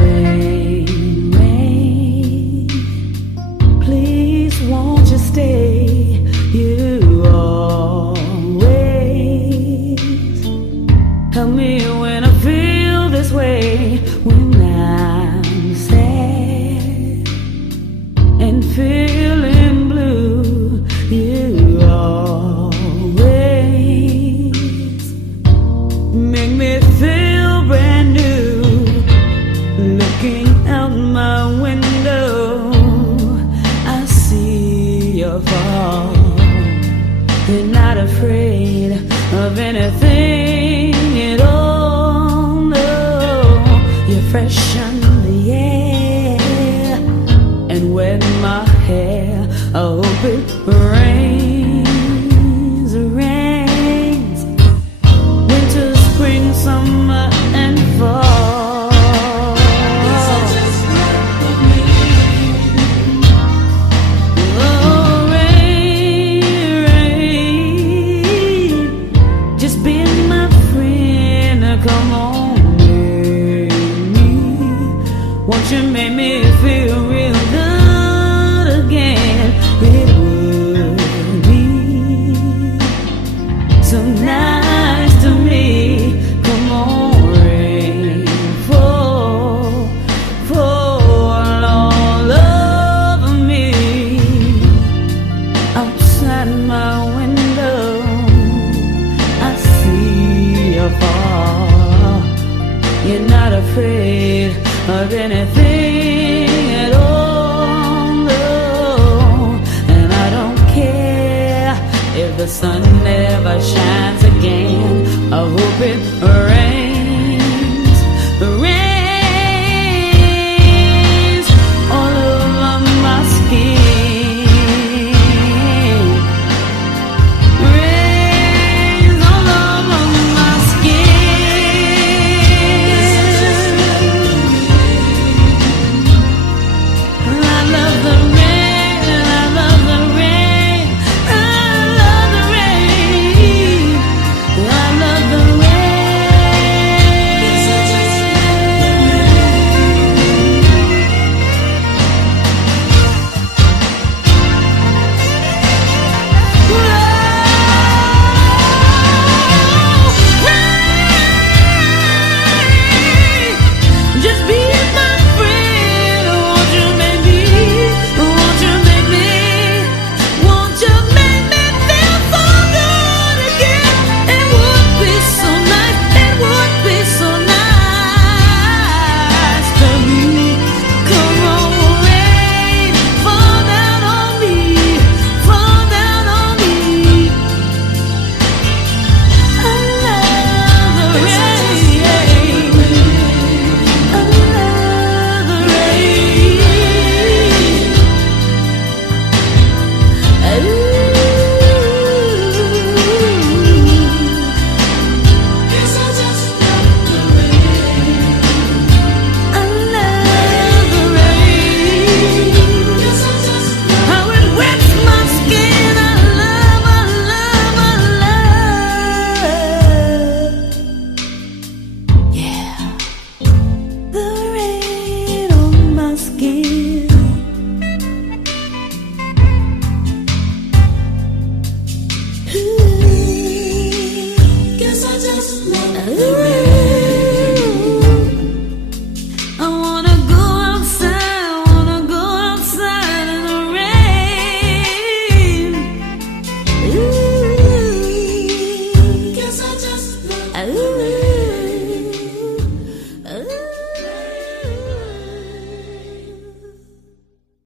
Rain, rain, please won't you stay? You always help me when I feel this way, when I'm sad and feeling blue. You always make me feel brand new. Looking out my window, I see your fall. You're not afraid of anything at all, no. You're fresh on the air, and when my hair, I hope it rains, rains. Winter, spring, summer, and fall. Oh, rain, rain, just be my friend. Come on, make me. Won't you make me feel real good again? It would be so nice to me. Come on, rain, fall all over me. Outside my window, I see your fall. You're not afraid of anything at all, no. And I don't care if the sun never shines again. I hope it rains.